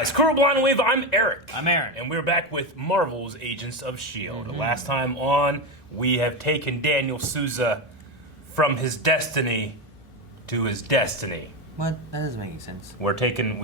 guys, Cool Blind Wave, I'm Eric. I'm Aaron. And we're back with Marvel's Agents of S.h.i.e.L.D. The last time on, we have taken Daniel Souza from his destiny to his destiny. What? That doesn't make any sense. We've taken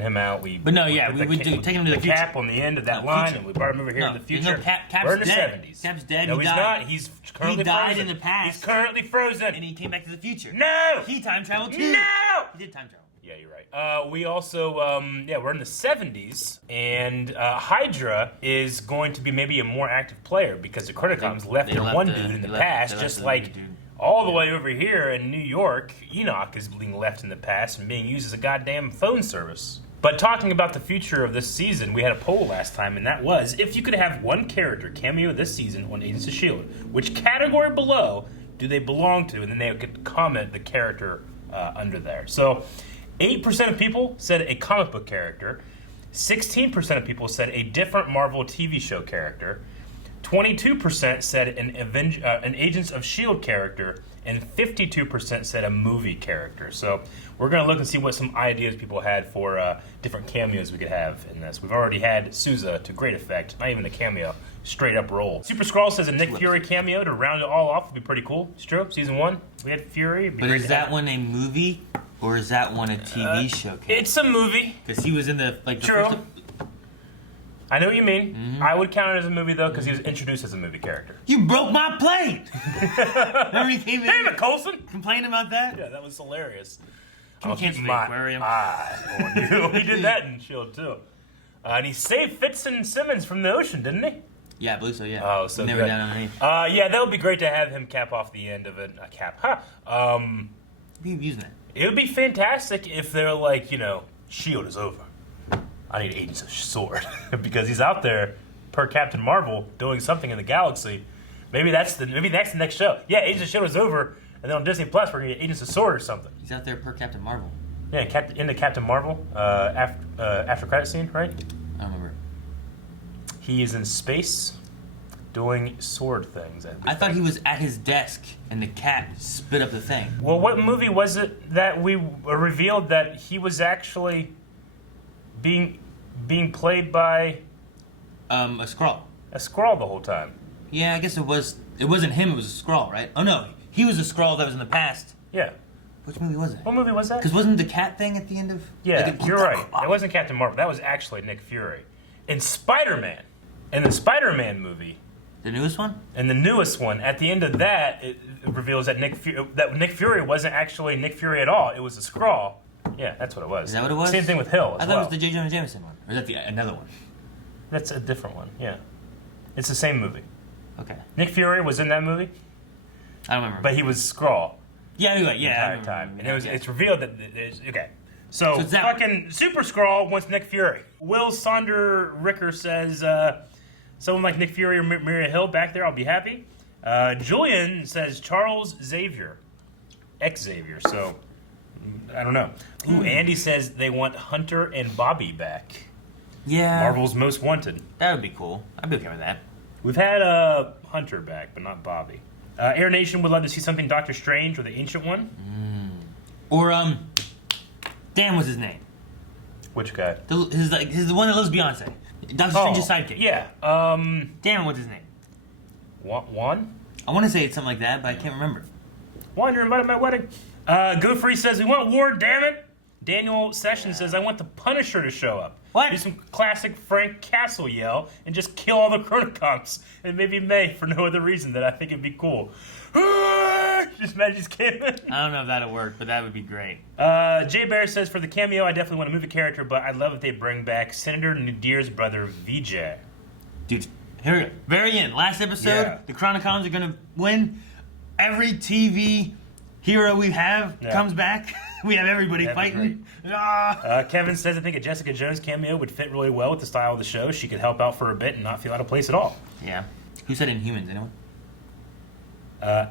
him out. We take him to the future. Cap on the end of that line, and we brought him over here in the future. No, Cap's we're in the dead. 70s. Cap's dead. No, he he's died. not. He's currently He died frozen. in the past. He's currently frozen. And he came back to the future. No! He time traveled too. No! He did time travel. Yeah, you're right. We also, we're in the 70s, and Hydra is going to be maybe a more active player because the Chronicons left their one dude in the past, just like all the way over here in New York, Enoch is being left in the past and being used as a goddamn phone service. But talking about the future of this season, we had a poll last time, and that was, if you could have one character cameo this season on Agents of S.h.i.e.L.D., which category below do they belong to? And then they could comment the character under there. So 8% of people said a comic book character, 16% of people said a different Marvel TV show character, 22% said an Agents of S.h.i.e.L.D. character, and 52% said a movie character. So we're going to look and see what some ideas people had for different cameos we could have in this. We've already had Souza to great effect, not even a cameo, straight up role. Super Skrull says a Nick Fury cameo to round it all off would be pretty cool. It's true. Season 1, we had Fury. But is that one a movie or is that one a TV show cameo? It's a movie. Because he was in the True. first... I know what you mean. Mm-hmm. I would count it as a movie, though, because he was introduced as a movie character. You broke my plane! Remember he came in? Damn it, Coulson! Complaining about that? Yeah, that was hilarious. Can you cancel the aquarium? He did that in S.h.i.e.L.D. too. And he saved Fitz and Simmons from the ocean, didn't he? Yeah, I believe so, yeah. Oh, so never good. Down underneath. Yeah, that would be great to have him cap off the end of it. Cap, huh? Be using it. It would be fantastic if they're like, S.h.i.e.L.D. is over. I need Agents of S.h.i.e.L.D. because he's out there, per Captain Marvel, doing something in the galaxy. Maybe that's the next show. Yeah, Agents of S.h.i.e.L.D. is over, and then on Disney Plus we're gonna get Agents of S.w.o.r.d. or something. He's out there per Captain Marvel. Yeah, into Captain Marvel after credit scene, right? I don't remember. He is in space doing sword things. I thought he was at his desk and the cat spit up the thing. Well, what movie was it that we revealed that he was actually being played by a Skrull? A Skrull the whole time. Yeah, I guess it wasn't him, it was a Skrull, right? Oh no, he was a Skrull that was in the past. Yeah. Which movie was it? What movie was that? Because wasn't the cat thing at the end of... Yeah, you're right. It wasn't Captain Marvel. That was actually Nick Fury. In Spider-Man. In the Spider-Man movie. The newest one? In the newest one, at the end of that, it reveals that Nick Fury wasn't actually Nick Fury at all. It was a Skrull. Yeah, that's what it was. Is that what it was? Same thing with Hill as I thought well. it was the J. Jonah Jameson one. Or is that another one? That's a different one, yeah. It's the same movie. Okay. Nick Fury was in that movie. I don't remember. But he was Skrull. Yeah, anyway, yeah. The entire time. And it's revealed that okay. So it's that fucking Super Skrull wants Nick Fury. Will Sonder Ricker says someone like Nick Fury or Marietta Hill back there, I'll be happy. Julian says Charles Xavier. Xavier, so I don't know. Ooh, Andy says they want Hunter and Bobby back. Yeah. Marvel's Most Wanted. That would be cool. I'd be okay with that. We've had Hunter back, but not Bobby. Air Nation would love to see something Doctor Strange or the Ancient One. Or, damn, what's his name? Which guy? He's the one that loves Beyonce. Doctor Strange's sidekick. Yeah. Damn, what's his name? Juan? I want to say it's something like that, but I can't remember. Juan, you're invited to my wedding. Go Free says, we want Ward, damn it. Daniel Sessions says, I want the Punisher to show up. What? Do some classic Frank Castle yell and just kill all the Chronicons. And maybe May for no other reason that I think it'd be cool. Just imagine just came in. I don't know if that'll work, but that would be great. Jay Bear says, for the cameo, I definitely want to move the character, but I'd love if they bring back Senator Nadir's brother, VJ. Dude, here we go. Very end. Last episode, the Chronicons are going to win. Every TV hero we have comes back. We have everybody fighting. Kevin says, I think a Jessica Jones cameo would fit really well with the style of the show. She could help out for a bit and not feel out of place at all. Yeah. Who said Inhumans? Anyone?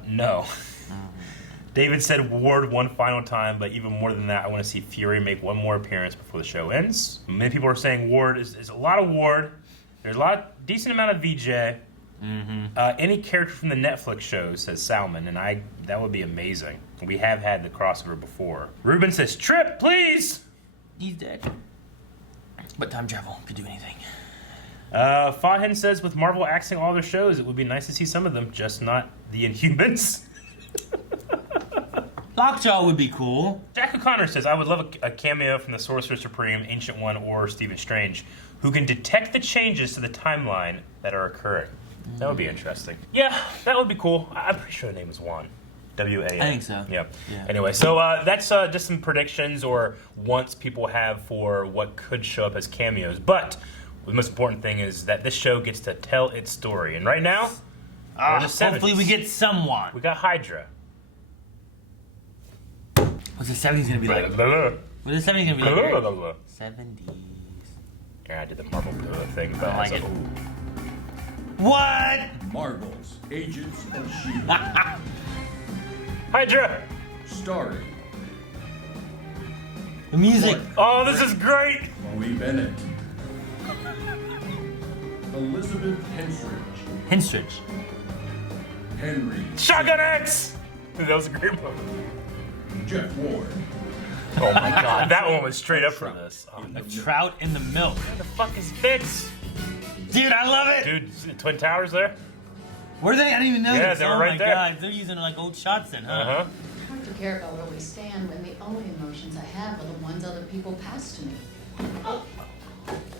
No. David said Ward one final time, but even more than that, I want to see Fury make one more appearance before the show ends. Many people are saying Ward is a lot of Ward. There's a decent amount of VJ. Any character from the Netflix show, says Salmon, and that would be amazing. We have had the crossover before. Ruben says, Trip, please! He's dead. But time travel could do anything. Fahin says, with Marvel axing all their shows, it would be nice to see some of them, just not the Inhumans. Lockjaw would be cool. Jack O'Connor says, I would love a cameo from the Sorcerer Supreme, Ancient One, or Stephen Strange, who can detect the changes to the timeline that are occurring. That would be interesting. Yeah, that would be cool. I'm pretty sure the name is Juan. W-A-N. I think so. Yeah. Anyway, so that's just some predictions or wants people have for what could show up as cameos. But the most important thing is that this show gets to tell its story. And right now, we're in the 70s. Hopefully we get someone. We got Hydra. What's the 70s gonna be like? What's the 70s gonna be like? 70s. Yeah, I did the Marvel thing, but I like it. What? Marvel's Agents of S.h.i.e.L.D. Hydra! Starring The music. Oh, this is great! Chloe Bennett, Elizabeth Henstridge. Henry, Shotgun X! Dude, that was a great movie. Jeff Ward, Oh my god, that one was straight up for this. Oh, A trout in the milk. where the fuck is Fitz? Dude, I love it. Dude, see the Twin Towers there? Were they? I didn't even know Yeah, this. they were Oh right my there. god, they're using like old shots then, huh? Uh-huh. Hard to care about where we stand when the only emotions I have are the ones other people pass to me.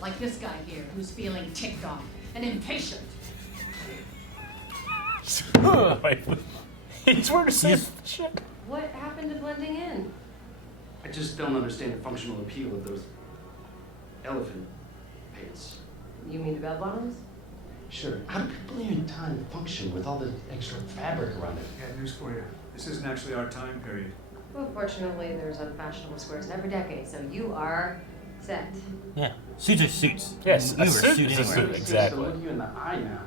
Like this guy here, who's feeling ticked off and impatient. He's wearing a suit. Shit. What happened to blending in? I just don't understand the functional appeal of those elephant pants. You mean the bell bottoms? Sure. How do people even time function with all the extra fabric around it? Yeah, news for you. This isn't actually our time period. Well, fortunately, there's unfashionable squares in every decade, so you are set. Yeah. Suits are suits. Yes, we a were suit suit is a anyway. suit. Exactly. Look you in the eye now.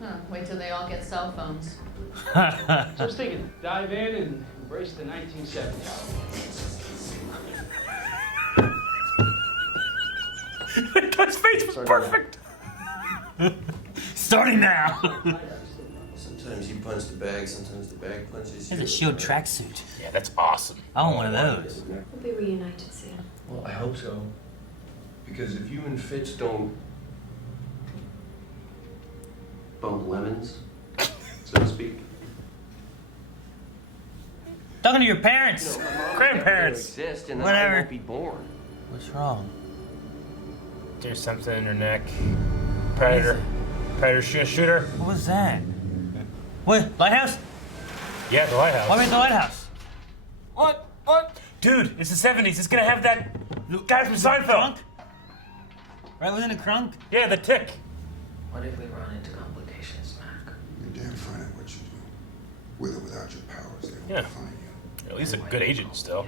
Huh, wait till they all get cell phones. So I was thinking, dive in and embrace the 1970s. That guy's face was perfect. Starting now. Sometimes you punch the bag, sometimes the bag punches you. There's a S.h.i.e.L.D. tracksuit. Yeah, that's awesome. I want one of those. We'll be reunited soon. Well, I hope so. Because if you and Fitz don't... Bump lemons, so to speak. Talking to your parents. You know, my mom Grandparents. exist and Whatever. I won't be born. What's wrong? There's something in her neck. Predator. Predator shooter. What was that? What? Lighthouse? Yeah, the lighthouse. Why are we at the lighthouse? What? Dude, it's the 70s. It's gonna have that guy from Seinfeld. Crunk? Right within a crunk? Yeah, the tick. What if we run into complications, Mac? You're damn fine at what you do. With or without your powers, they Yeah. won't find you. At least a good agent still.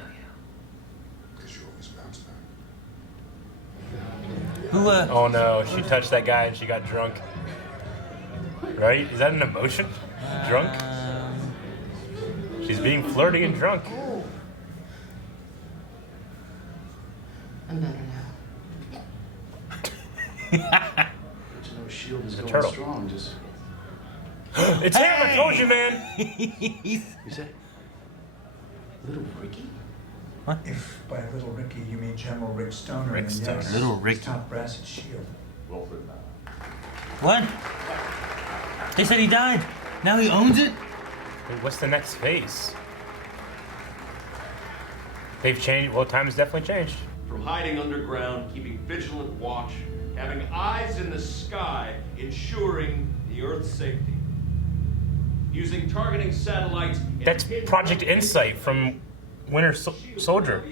Because you always bounce back. Who, Oh no, she touched that guy and she got drunk. Right? Is that an emotion? Drunk? She's being flirty and drunk. I'm better now. But you know, S.h.i.e.L.D. is The going turtle. strong. Just It's him, I told you, man. you say, Little Ricky. If by Little Ricky you mean General Rick Stoner, Rick then Stoner. yes, Little Ricky. top brass at S.h.i.e.L.D. What? They said he died. Now he owns it? Wait, what's the next phase? They've changed. Well, time has definitely changed. From hiding underground, keeping vigilant watch, having eyes in the sky, ensuring the Earth's safety. Using targeting satellites. That's Project Insight from Winter Soldier.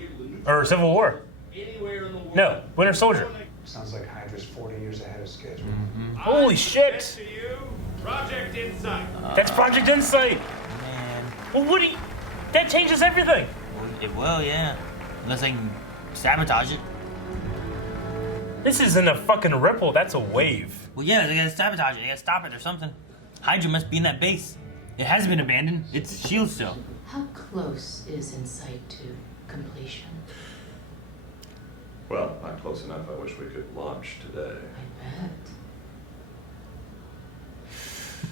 Or Civil War. Anywhere in the world. No, Winter Soldier. Sounds like Hydra's 40 years ahead of schedule. Holy shit! To you, Project Insight. That's Project Insight! Man. Well, what do you... That changes everything! It will, yeah. Unless they can sabotage it. This isn't a fucking ripple, that's a wave. Well, yeah, they gotta sabotage it. They gotta stop it or something. Hydra must be in that base. It hasn't been abandoned. It's S.h.i.e.L.D. still. How close is Insight to completion? Well, not close enough. I wish we could launch today.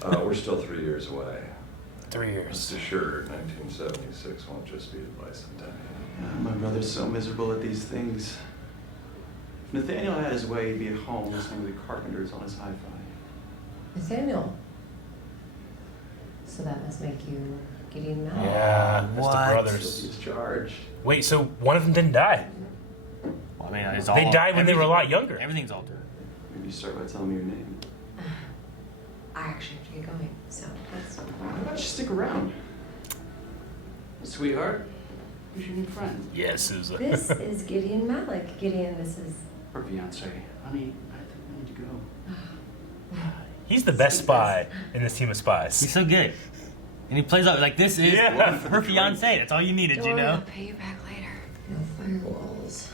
I bet. We're still 3 years away. 3 years. Rest assured, 1976 won't just be the bicentennial. My brother's so miserable at these things. Nathaniel had his way, he'd be at home listening to the Carpenters on his hi-fi. Nathaniel. So that must make you Gideon Malik. Yeah, that's What? the brothers. He's charged. Wait, so one of them didn't die? Well, I mean, it's They all, died when they were a lot younger. Everything's altered. Maybe you start by telling me your name. I actually have to get going, so let's... How about you stick around? Sweetheart, who's your new friend? Yeah, Sousa. This is Gideon Malik. Gideon, this is... Her fiance. Honey, I think we need to go. He's the best spy in this team of spies. He's so good. And he plays out like this is her fiance. That's all you needed, you know? I'll pay you back later. No firewalls.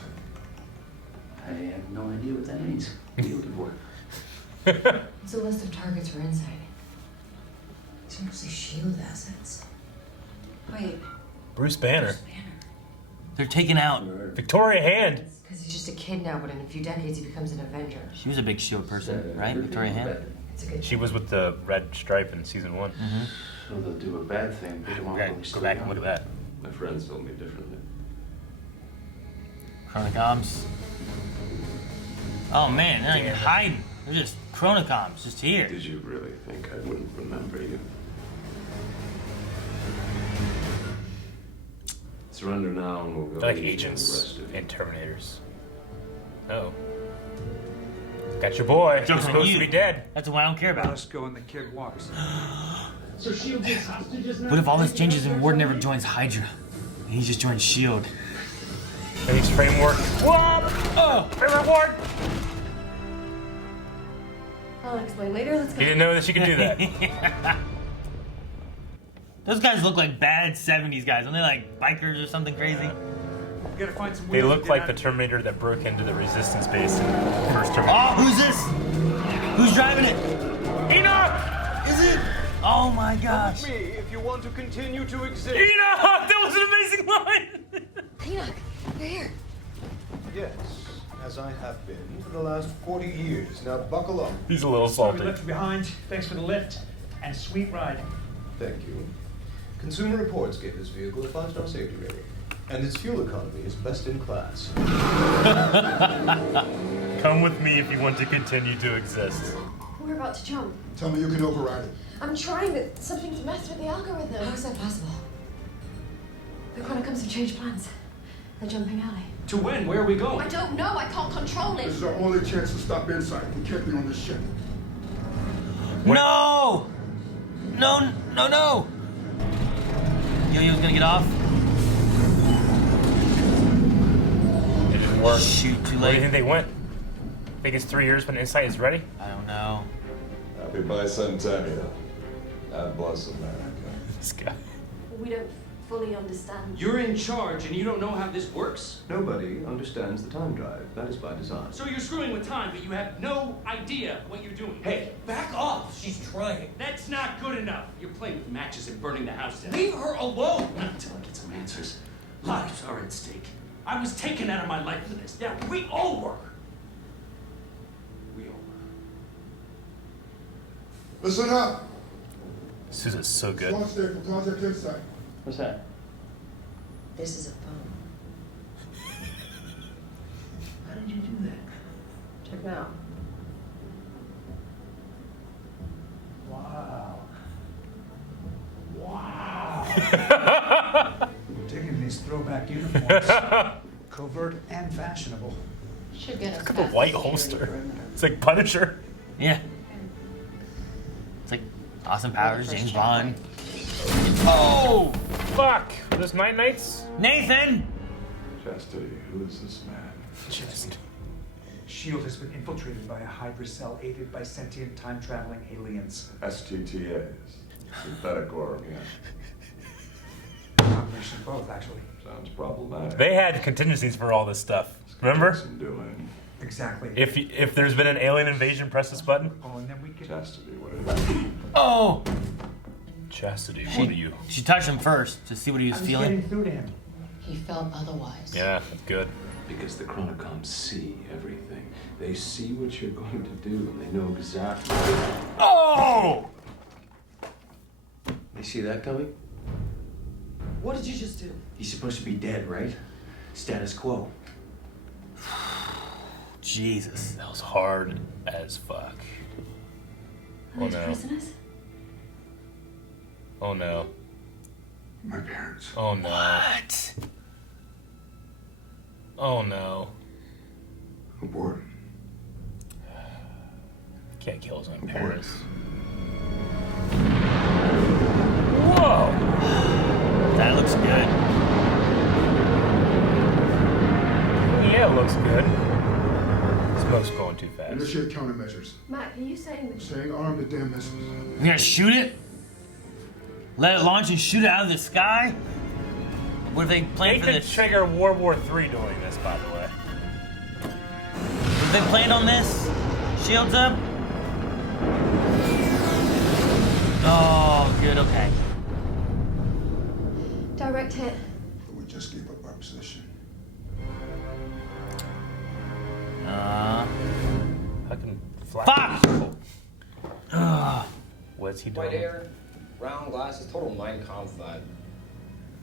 I have no idea what that means. What are you looking for? It's a list of targets for Insight. It's mostly S.h.i.e.L.D. assets. Wait. Bruce Banner. They're taken out. Victoria Hand. Because he's just a kid now, but in a few decades he becomes an Avenger. She was a big S.h.i.E.L.D. person, right? Victoria Hand. It's a good She was with the red stripe in season 1. Mm-hmm. So they'll do a bad thing. Pick them off Okay, when we go still back young. and look at that. My friends told me differently. Chronocoms. Oh man, they're not even hiding. They're just Chronocoms, just here. Did you really think I wouldn't remember you? Surrender now and we'll go. They're like easy on the agents rest of you. and Terminators. Oh. Got your boy. He's Joke's on supposed you. to be dead. That's the one I don't care Let about. us go and the kid walks. So S.h.i.E.L.D. gets hostages now? What if all this changes and Ward never joins Hydra? And he just joins S.h.i.e.L.D. Thanks, framework. Whoop! Oh, framework Ward! I'll explain later. Let's go. He didn't know that she could do that. Those guys look like bad 70s guys. Aren't they like bikers or something crazy? We gotta find some They wheels look to get like out the of Terminator that broke into the Resistance base in the first Terminator. Oh, who's this? Who's driving it? Enoch! Is it? Oh my gosh. Me, if you want to continue to exist. Enoch! That was an amazing line! Enoch, you're here. Yes, as I have been for the last 40 years. Now buckle up. He's a little We salty. left you behind. Thanks for the lift and a sweet ride. Thank you. Consumer Reports gave this vehicle a 5-star safety rating, and its fuel economy is best in class. Come with me if you want to continue to exist. We're about to jump. Tell me you can override it. I'm trying, but something's messed with the algorithm. How is that possible? The Chronocoms have changed plans. They're jumping alley. To when? Where are we going? I don't know. I can't control This it. is our only chance to stop Insight. We can't be on this ship. No! No, no, no! Yo-Yo's gonna get off. It didn't work. Shoot, too Where do you late. think they went? Think it's 3 years when Insight is ready? I don't know. Happy bicentennial. God bless America. This guy. We don't fully understand. You're in charge and you don't know how this works? Nobody understands the time drive. That is by design. So you're screwing with time, but you have no idea what you're doing. Hey, back off. She's trying. That's not good enough. You're playing with matches and burning the house down. Leave her alone. Not until I get some answers. Lives are at stake. I was taken out of my life for this. Yeah, we all were. We all were. Listen up. Sousa's so good. Launch there for Contact Insight. What's that? This is a phone. How did you do that? Check now. Wow. Digging these throwback uniforms. Covert and fashionable. Should get us Look at the past white security holster. perimeter. It's like Punisher. Yeah. It's like Austin Powers, First James check, Bond. right? Oh! Fuck! Are those Night Knights? Nathan! Chastity, who is this man? Just. S.h.i.e.L.D. has been infiltrated by a Hydra cell aided by sentient time-traveling aliens. STTAs. Synthetic or organic. Combination of both, actually. Sounds problematic. They had contingencies for all this stuff. Remember? Some doing. Exactly. If there's been an alien invasion, press this button. Oh, and then we could... Chastity, what is it? Oh! Chastity, what are you? She touched him first to see what he I was was feeling. getting through to him. He felt otherwise. Yeah, that's good. Because the Chronocoms see everything. They see what you're going to do, and they know exactly. Oh! You see that coming? What did you just do? He's supposed to be dead, right? Status quo. Jesus. That was hard as fuck. Oh no. Prisoners? Oh no. My parents. Oh no. What? Oh no. Abort. Can't kill his own parents. Whoa! That looks good. Yeah, it looks good. Smoke's going too fast. Initiate countermeasures. Matt, are you saying that... Staying armed to damn missiles. We gotta shoot it? Let it launch and shoot it out of the sky? What if they planned for They could this? trigger World War III doing this, by the way. If they planned on this? Shields up? Oh, good, okay. Direct hit. We just gave up our position. Fucking fly. Fuck! What's he White doing? hair, round glasses, total Mein Kampf vibe.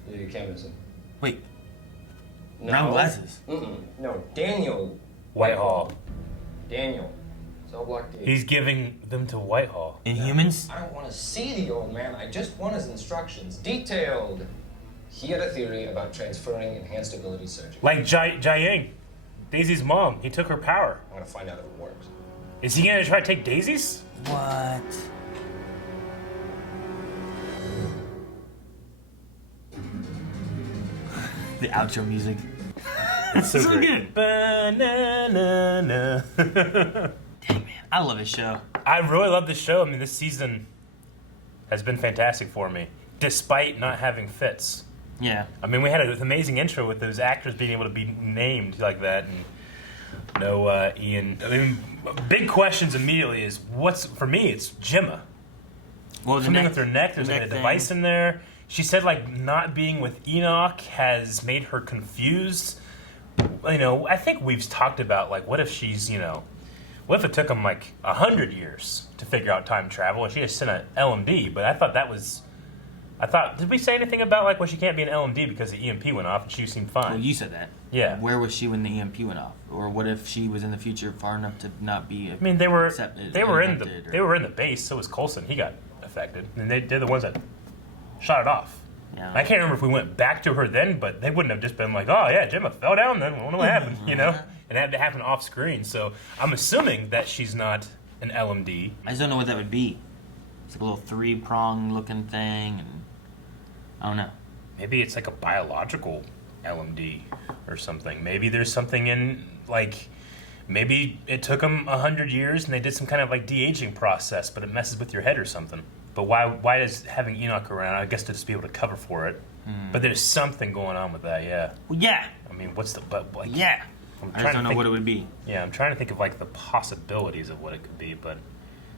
Yeah, you can't miss him. Wait. No. Round glasses? No, Daniel. Whitehall. Daniel. Cell block D. He's giving them to Whitehall. Inhumans? I don't want to see the old man. I just want his instructions. Detailed. He had a theory about transferring enhanced ability surgery. Like Jiaying, Daisy's mom. He took her power. I want to find out if it works. Is he gonna try to take Daisy's? What? The outro music. It's so So great. good. Ba-na-na-na. Dang, man. I love this show. I really love this show. I mean, this season has been fantastic for me, despite not having Fitz. Yeah. I mean, we had an amazing intro with those actors being able to be named like that, and no Ian. I mean, big questions immediately is what's for me. It's Gemma. What was Something with her neck. There's the like a neck device thing? in there. She said like not being with Enoch has made her confused. You know, I think we've talked about like what if she's what if it took them like 100 years to figure out time travel and she just sent an LMD? But I thought did we say anything about like, well, she can't be an LMD because the EMP went off and she seemed fine? Well, you said that. Yeah. Where was she when the EMP went off? Or what if she was in the future far enough to not be? I mean, they were in infected, the base. So was Coulson. He got affected, and they're the ones that shot it off. Yeah. I can't remember if we went back to her then, but they wouldn't have just been like, oh yeah, Gemma fell down. Then I don't know what happened, It had to happen off screen. So I'm assuming that she's not an LMD. I just don't know what that would be. It's like a little 3-prong looking thing, and I don't know. Maybe it's like a biological LMD or something. Maybe there's something in like. Maybe it took them 100 years and they did some kind of like de-aging process, but it messes with your head or something. But why is having Enoch around? I guess to just be able to cover for it. But there's something going on with that, yeah. Well, yeah. I mean, what's the but like? Yeah. I'm I just don't know think, what it would be. Yeah, I'm trying to think of like the possibilities of what it could be, but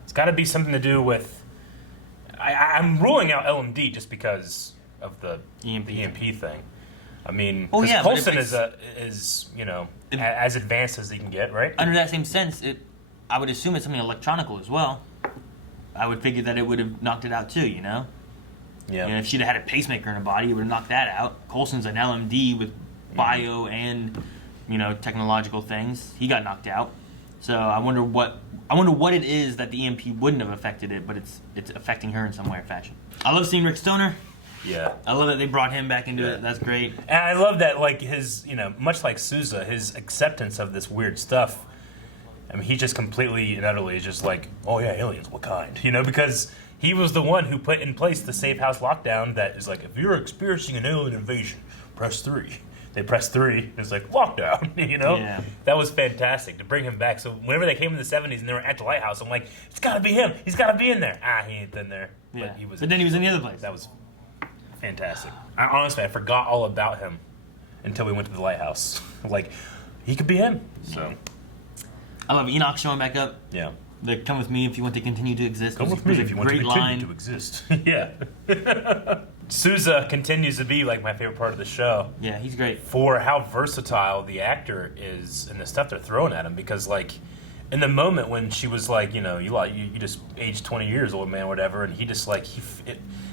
it's got to be something to do with. I'm ruling out LMD just because of the EMP thing. I mean, Oh, yeah, but if Coulson it's- is as advanced as he can get, right? Under that same sense, I would assume it's something electronical as well. I would figure that it would have knocked it out too, Yeah. And if she'd have had a pacemaker in her body, it would have knocked that out. Coulson's an LMD with bio and technological things. He got knocked out. So I wonder what it is that the EMP wouldn't have affected it, but it's affecting her in some way or fashion. I love seeing Rick Stoner. Yeah. I love that they brought him back into it. That's great. And I love that, like, his, much like Sousa, his acceptance of this weird stuff. I mean, he just completely and utterly is just like, oh yeah, aliens, what kind? Because he was the one who put in place the safe house lockdown that is like, if you're experiencing an alien invasion, press 3. They press 3, it's like, lockdown, Yeah. That was fantastic to bring him back. So whenever they came in the 70s and they were at the lighthouse, I'm like, it's gotta be him. He's gotta be in there. He ain't in there. Yeah. But then he was in the other place. That was fantastic. Honestly, I forgot all about him until we went to the lighthouse. Like, he could be him. So, I love Enoch showing back up. yeah. The come with me if you want to continue to exist. Come with me if you want to Great continue line. to exist. Yeah. Sousa continues to be like my favorite part of the show. Yeah, he's great. For how versatile the actor is and the stuff they're throwing at him. Because, like, in the moment when she was like, you just aged 20 years, old man, whatever, and he just like,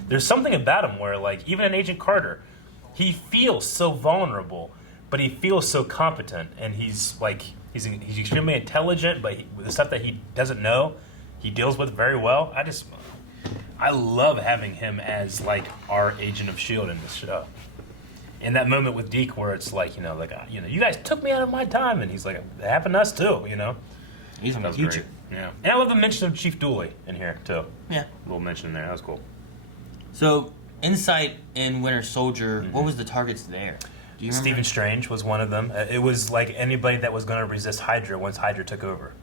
there's something about him where, like, even in Agent Carter, he feels so vulnerable, but he feels so competent, and he's like, He's extremely intelligent, but the stuff that he doesn't know, he deals with very well. I love having him as like our agent of S.h.i.e.L.D. in this show. In that moment with Deke, where it's like, you guys took me out of my time, and he's like, it happened to us too, He's from the future. Great. Yeah, and I love the mention of Chief Dooley in here too. Yeah, a little mention in there. That was cool. So, Insight and Winter Soldier, what was the targets there? Do you remember? Stephen Strange was one of them. It was like anybody that was going to resist Hydra once Hydra took over.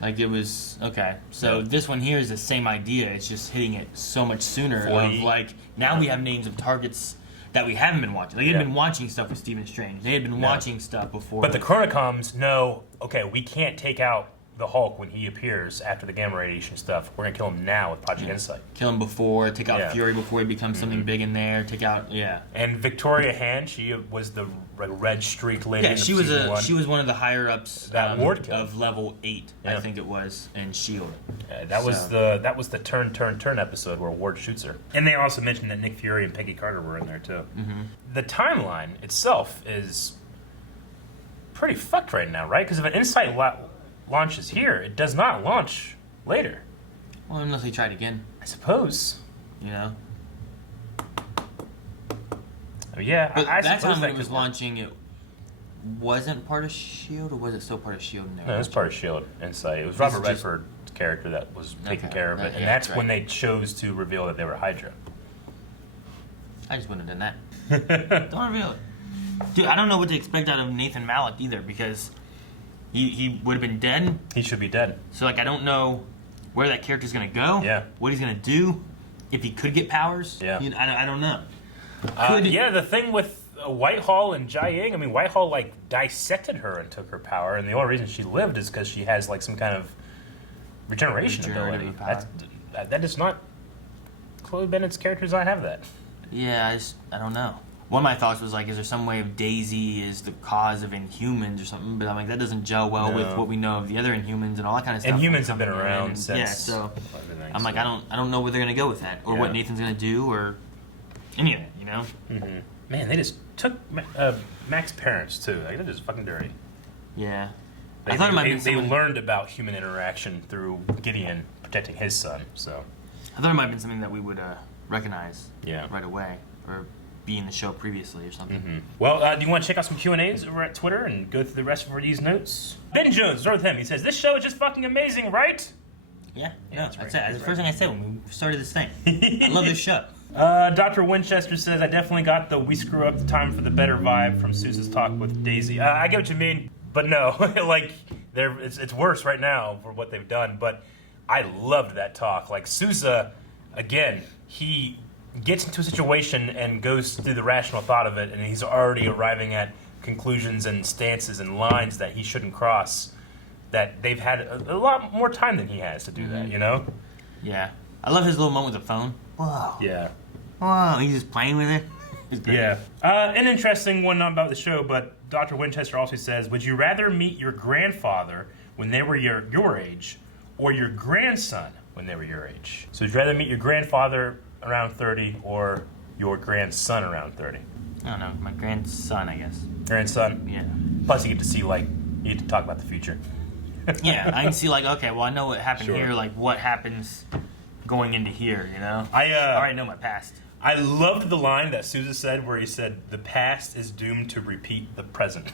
Like it was, okay. So this one here is the same idea. It's just hitting it so much sooner. Of like, now we have names of targets that we haven't been watching. Like, they've been watching stuff with Stephen Strange. They had been watching stuff before. But the Chronocoms know, okay, we can't take out the Hulk when he appears after the gamma radiation stuff. We're gonna kill him now with Project Insight. Kill him before, take out Fury before he becomes something big in there. Take out, And Victoria Hand, she was the red streaked lady. Yeah, she was one of the higher ups that Ward killed. of level 8, I think it was, in S.h.i.e.L.D. That was the turn episode where Ward shoots her. And they also mentioned that Nick Fury and Peggy Carter were in there too. The timeline itself is pretty fucked right now, right? Because if an Insight launches here, it does not launch later. Well, unless they tried again. I suppose. Yeah, but that time when it was launching, it wasn't part of S.h.i.e.L.D., or was it still part of S.h.i.E.L.D. in there? No, it was part of S.h.i.E.L.D. Insight. It was Robert Redford's character that was taking care of it, and that's when they chose to reveal that they were Hydra. I just wouldn't have done that. Don't reveal it. Dude, I don't know what to expect out of Nathan Malik either, because he would have been dead. He should be dead. So, like, I don't know where that character's going to go. Yeah. What he's going to do. If he could get powers. Yeah. I don't know. The thing with Whitehall and Jiaying, I mean, Whitehall, like, dissected her and took her power, and the only reason she lived is because she has, like, some kind of regeneration ability. That does not... Chloe Bennett's character does not have that. Yeah, I don't know. One of my thoughts was like, is there some way of Daisy is the cause of Inhumans or something? But I'm like, that doesn't gel well with what we know of the other Inhumans and all that kind of stuff. Inhumans have been around since. Yeah, so I'm like, I don't know where they're gonna go with that, or what Nathan's gonna do, or any of it, Man, they just took Mac's parents too. Like, they're just fucking dirty. Yeah. I thought they learned about human interaction through Gideon protecting his son. So I thought it might have been something that we would recognize right away, or be in the show previously or something. Well, do you want to check out some Q&As over at Twitter and go through the rest of these notes? Ben Jones, start with him. He says, this show is just fucking amazing, right? Yeah, that's it. That's the first thing I said when we started this thing. I love this show. Dr. Winchester says, I definitely got the we screw up the time for the better vibe from Sousa's talk with Daisy. I get what you mean, but no. Like, it's worse right now for what they've done, but I loved that talk. Like, Sousa, again, he gets into a situation and goes through the rational thought of it, and he's already arriving at conclusions and stances and lines that he shouldn't cross, that they've had a lot more time than he has to do that, Yeah. I love his little moment with the phone. Wow. Yeah. Wow, he's just playing with it. Yeah. An interesting one, not about the show, but Dr. Winchester also says, would you rather meet your grandfather when they were your age, or your grandson when they were your age? So would you rather meet your grandfather around 30 or your grandson around 30? I don't know, my grandson, I guess. Grandson? Yeah. Plus you get to see, like, you get to talk about the future. Yeah, I can see, like, okay, well, I know what happened here, like, what happens going into here, I already know my past. I loved the line that Sousa said where he said, the past is doomed to repeat the present,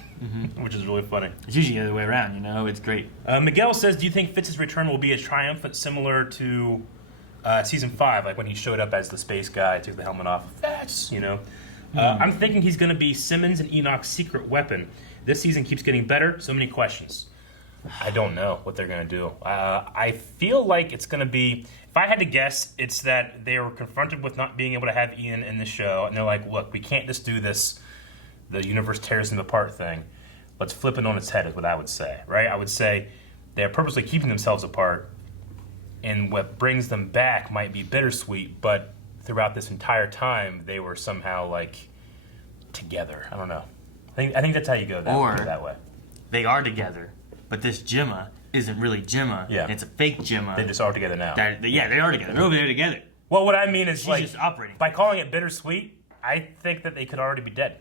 which is really funny. It's usually the other way around, it's great. Miguel says, do you think Fitz's return will be as triumphant similar to season 5, like when he showed up as the space guy, took the helmet off? Fitz, I'm thinking he's going to be Simmons and Enoch's secret weapon. This season keeps getting better, so many questions. I don't know what they're going to do. I feel like it's going to be, if I had to guess, it's that they were confronted with not being able to have Ian in the show, and they're like, look, we can't just do this, the universe tears them apart thing. Let's flip it on its head is what I would say, right? I would say they're purposely keeping themselves apart, and what brings them back might be bittersweet, but throughout this entire time, they were somehow, like, together. I don't know. I think that's how you go that way. They are together, but this Gemma isn't really Gemma. Yeah. It's a fake Gemma. They just are together now. They are together. They're over there together. Well, what I mean is, she's like, just operating. By calling it bittersweet, I think that they could already be dead.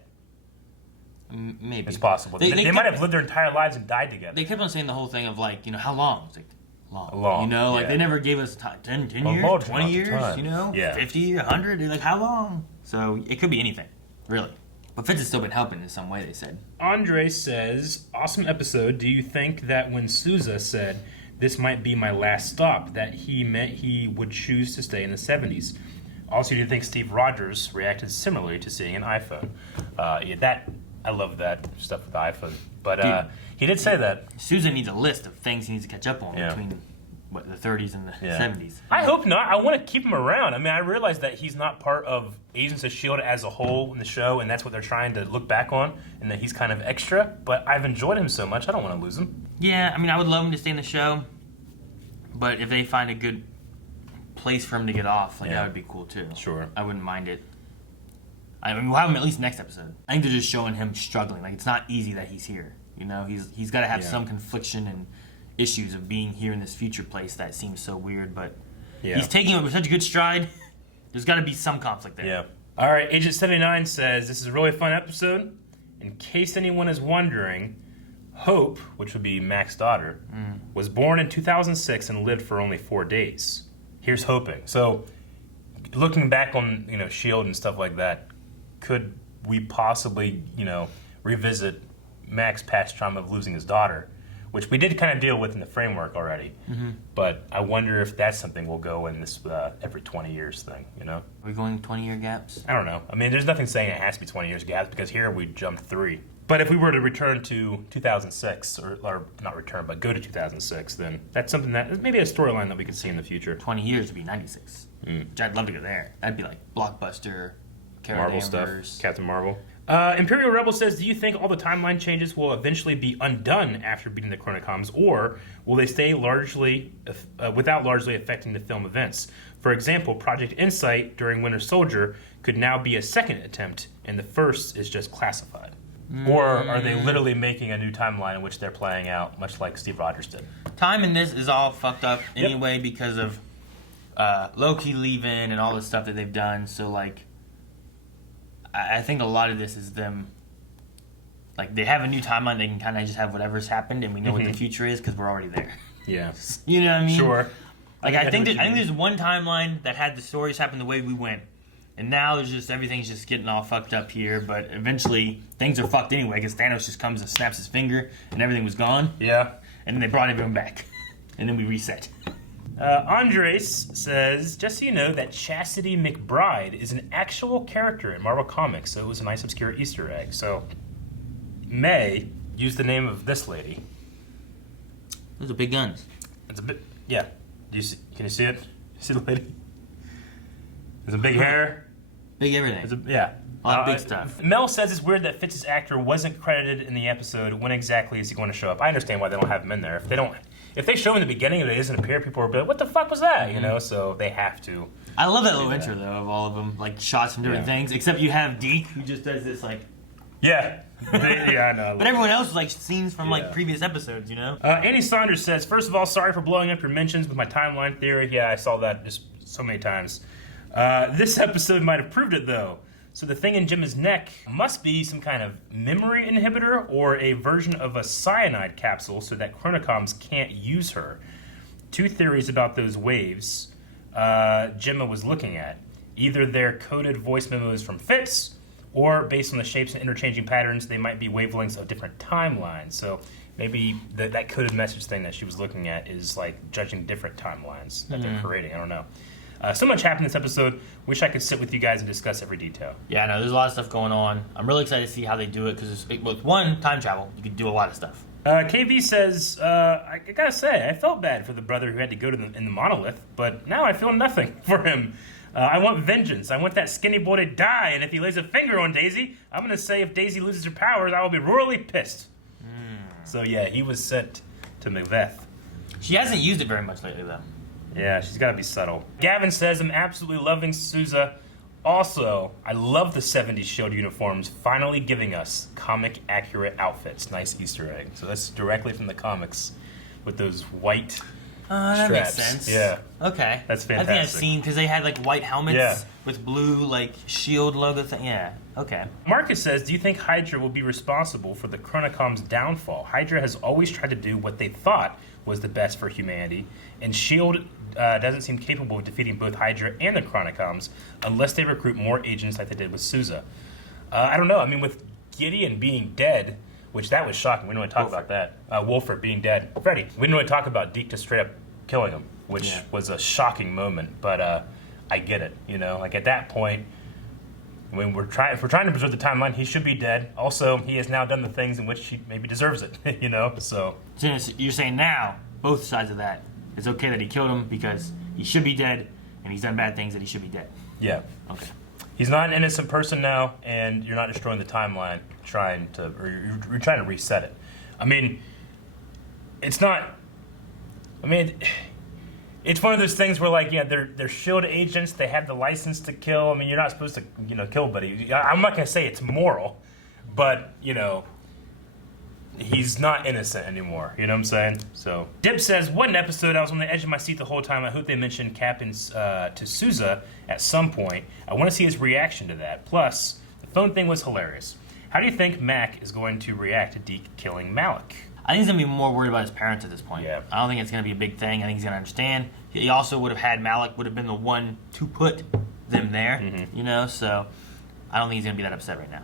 Maybe. It's possible. They might have lived their entire lives and died together. They kept on saying the whole thing of like, how long? It's like, long. Long. You know, like yeah. they never gave us 10 years, 20 years, you know? Yeah. 50, 100, they're like, how long? So it could be anything, really. But Fitz has still been helping in some way, they said. Andre says, awesome episode. Do you think that when Sousa said, this might be my last stop, that he meant he would choose to stay in the 70s? Also, do you think Steve Rogers reacted similarly to seeing an iPhone? I love that stuff with the iPhone. But he did say that. Sousa needs a list of things he needs to catch up on between the 30s and the 70s. I hope not. I want to keep him around. I mean, I realize that he's not part of Agents of S.h.i.e.L.D. as a whole in the show, and that's what they're trying to look back on, and that he's kind of extra. But I've enjoyed him so much, I don't want to lose him. Yeah, I mean, I would love him to stay in the show, but if they find a good place for him to get off, that would be cool too. Sure. I wouldn't mind it. I mean, we'll have him at least next episode. I think they're just showing him struggling. Like, it's not easy that he's here. You know, he's got to have some confliction and issues of being here in this future place that seems so weird, but he's taking it with such a good stride. There's got to be some conflict there. Yeah. All right, Agent 79 says, this is a really fun episode. In case anyone is wondering, Hope, which would be Mac's daughter, was born in 2006 and lived for only 4 days. Here's hoping. So, looking back on, S.h.i.e.L.D. and stuff like that, could we possibly, revisit Mac's past trauma of losing his daughter, which we did kind of deal with in the framework already. Mm-hmm. But I wonder if that's something we'll go in this every 20 years thing, Are we going 20-year gaps? I don't know. I mean, there's nothing saying it has to be 20 years gaps because here we jumped 3. But if we were to return to 2006, or not return, but go to 2006, then that's something that maybe a storyline that we could see in the future. 20 years would be 96. Which I'd love to go there. That'd be like Blockbuster, Marvel stuff, Captain Marvel. Imperial Rebel says, do you think all the timeline changes will eventually be undone after beating the Chronicoms, or will they stay without largely affecting the film events? For example, Project Insight during Winter Soldier could now be a second attempt, and the first is just classified. Or are they literally making a new timeline in which they're playing out, much like Steve Rogers did? Time in this is all fucked up anyway because of Loki leaving and all the stuff that they've done. So, I think a lot of this is them, they have a new timeline. They can kind of just have whatever's happened, and we know what the future is because we're already there. Yeah. You know what I mean? Sure. I think there's one timeline that had the stories happen the way we went. And now everything's just getting all fucked up here, but eventually things are fucked anyway because Thanos just comes and snaps his finger and everything was gone. Yeah. And then they brought everyone back. And then we reset. Andres says, just so you know that Chastity McBride is an actual character in Marvel Comics, so it was a nice obscure Easter egg. So, May used the name of this lady. Those are big guns. It's a bit, yeah. Can you see it? You see the lady? There's a big hair. Big everything. Yeah. All big stuff. Mel says it's weird that Fitz's actor wasn't credited in the episode. When exactly is he going to show up? I understand why they don't have him in there. If they show him in the beginning and he doesn't appear, people will be like, what the fuck was that? So they have to. I love that little intro, though, of all of them. Shots from different things. Except you have Deke, who just does this, Yeah. Yeah, I know. But everyone else is, scenes from, previous episodes, Andy Saunders says, first of all, sorry for blowing up your mentions with my timeline theory. Yeah, I saw that just so many times. This episode might have proved it, though. So the thing in Gemma's neck must be some kind of memory inhibitor or a version of a cyanide capsule so that Chronicoms can't use her. 2 theories about those waves Gemma was looking at. Either they're coded voice memos from Fitz, or based on the shapes and interchanging patterns, they might be wavelengths of different timelines. So maybe that coded message thing that she was looking at is judging different timelines that they're creating. I don't know. So much happened this episode. Wish I could sit with you guys and discuss every detail. Yeah, no, there's a lot of stuff going on. I'm really excited to see how they do it because with one, time travel, you can do a lot of stuff. KV says, I gotta say, I felt bad for the brother who had to go in the monolith, but now I feel nothing for him. I want vengeance. I want that skinny boy to die, and if he lays a finger on Daisy, I'm gonna say if Daisy loses her powers, I will be royally pissed. So yeah, he was sent to Macbeth. She hasn't used it very much lately, though. Yeah, she's got to be subtle. Gavin says, I'm absolutely loving Sousa. Also, I love the 70s S.h.i.e.L.D. uniforms finally giving us comic-accurate outfits. Nice Easter egg. So that's directly from the comics with those white That makes sense. Yeah. Okay. That's fantastic. I think I've seen, because they had like white helmets Yeah. with blue like shield logo thing. Yeah. Okay. Marcus says, do you think Hydra will be responsible for the Chronicom's downfall? Hydra has always tried to do what they thought was the best for humanity, and S.h.i.e.L.D. Doesn't seem capable of defeating both Hydra and the Chronicoms unless they recruit more agents like they did with Sousa. I don't know. I mean, with Gideon being dead, which that was shocking. We didn't want to talk about that. Wolford being dead. Freddie, we didn't want to talk about Deke just straight up killing him, which was a shocking moment. But I get it. You know, like at that point, when if we're trying to preserve the timeline, he should be dead. Also, he has now done the things in which he maybe deserves it. You know, so you're saying now both sides of that. It's okay that he killed him because he should be dead, and he's done bad things that he should be dead. Yeah. Okay. He's not an innocent person now, and you're not destroying the timeline you're trying to reset it. I mean, it's not. I mean, it's one of those things where, like, yeah, they're S.h.i.e.L.D. agents. They have the license to kill. I mean, you're not supposed to, kill buddy. I'm not gonna say it's moral, but he's not innocent anymore. You know what I'm saying? So Dip says, what an episode. I was on the edge of my seat the whole time. I hope they mention Captain to Sousa at some point. I want to see his reaction to that. Plus, the phone thing was hilarious. How do you think Mac is going to react to Deke killing Malik? I think he's going to be more worried about his parents at this point. Yeah. I don't think it's going to be a big thing. I think he's going to understand. He also would have had Malik would have been the one to put them there, so I don't think he's going to be that upset right now.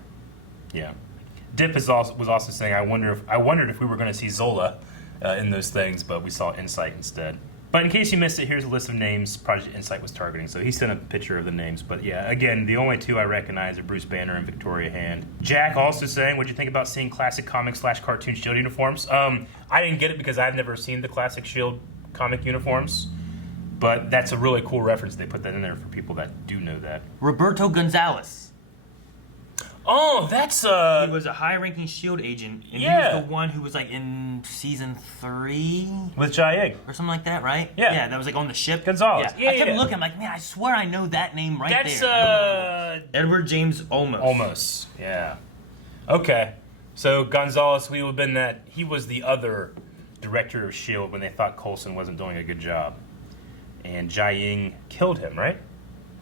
Yeah. Dip was also saying, I wondered if we were going to see Zola in those things, but we saw Insight instead. But in case you missed it, here's a list of names Project Insight was targeting. So he sent a picture of the names. But yeah, again, the only two I recognize are Bruce Banner and Victoria Hand. Jack also saying, what'd you think about seeing classic comic / cartoon S.h.i.e.L.D. uniforms? I didn't get it because I've never seen the classic S.h.i.e.L.D. comic uniforms. But that's a really cool reference. They put that in there for people that do know that. Roberto Gonzalez. Oh, that's He was a high-ranking S.h.i.E.L.D. agent, and he was the one who was like in season 3 with s.h.i.e.L.D. or something like that, right? Yeah, that was like on the ship. Gonzalez. Yeah, I kept looking, I'm like, man, I swear I know that name there. That's Edward James Olmos. Olmos, yeah. Okay, so Gonzalez, we would have been that he was the other director of S.h.i.E.L.D. when they thought Coulson wasn't doing a good job, and Jiaying killed him, right?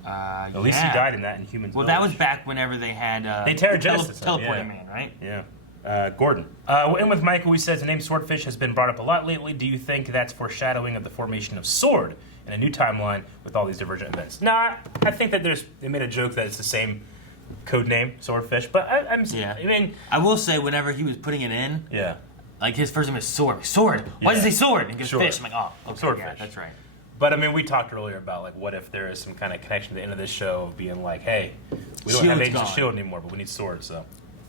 At least he died in that Inhumans. Well, that was back whenever they had they Terrigenesis teleporting man, right? Yeah. Gordon. We'll end with Michael, who says the name Swordfish has been brought up a lot lately. Do you think that's foreshadowing of the formation of S.w.o.r.D. in a new timeline with all these divergent events? Nah, I think that they made a joke that it's the same code name, Swordfish, but I mean, I will say whenever he was putting it in, like his first name is Sword. Sword. Why does he say sword? And he goes fish. I'm like, oh, okay, Swordfish. Yeah, that's right. But I mean, we talked earlier about like, what if there is some kind of connection at the end of this show of being like, hey, we don't have Agents of S.h.i.e.L.D. anymore, but we need S.w.o.r.D. So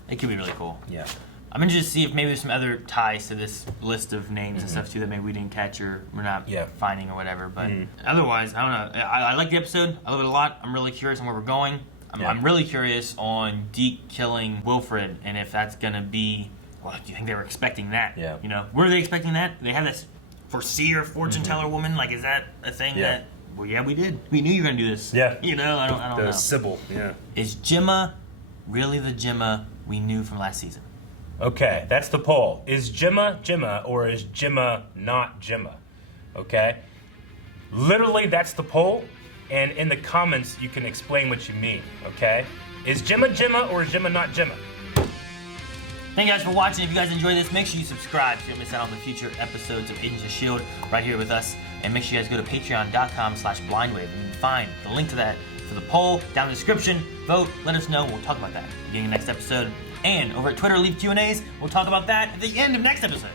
it could be really cool. Yeah. I'm interested to see if maybe there's some other ties to this list of names and stuff too that maybe we didn't catch or we're not finding or whatever. But otherwise, I don't know. I like the episode. I love it a lot. I'm really curious on where we're going. I'm really curious on Deke killing Wilfred and if that's gonna be. Well, do you think they were expecting that? Yeah. Were they expecting that? They have this foreseer, fortune teller woman. Like, is that a thing that? Well, yeah, we did. We knew you were gonna do this. Yeah. I don't know. Sybil. Yeah. Is Gemma really the Gemma we knew from last season? Okay, that's the poll. Is Gemma Gemma or is Gemma not Gemma? Okay? Literally, that's the poll. And in the comments, you can explain what you mean. Okay? Is Gemma Gemma or is Gemma not Gemma? Thank you guys for watching. If you guys enjoyed this, make sure you subscribe so you don't miss out on the future episodes of Agents of S.h.i.E.L.D. right here with us. And make sure you guys go to patreon.com/blindwave and you can find the link to that for the poll down in the description. Vote, let us know, we'll talk about that beginning of next episode. And over at Twitter, leave Q&As. We'll talk about that at the end of next episode.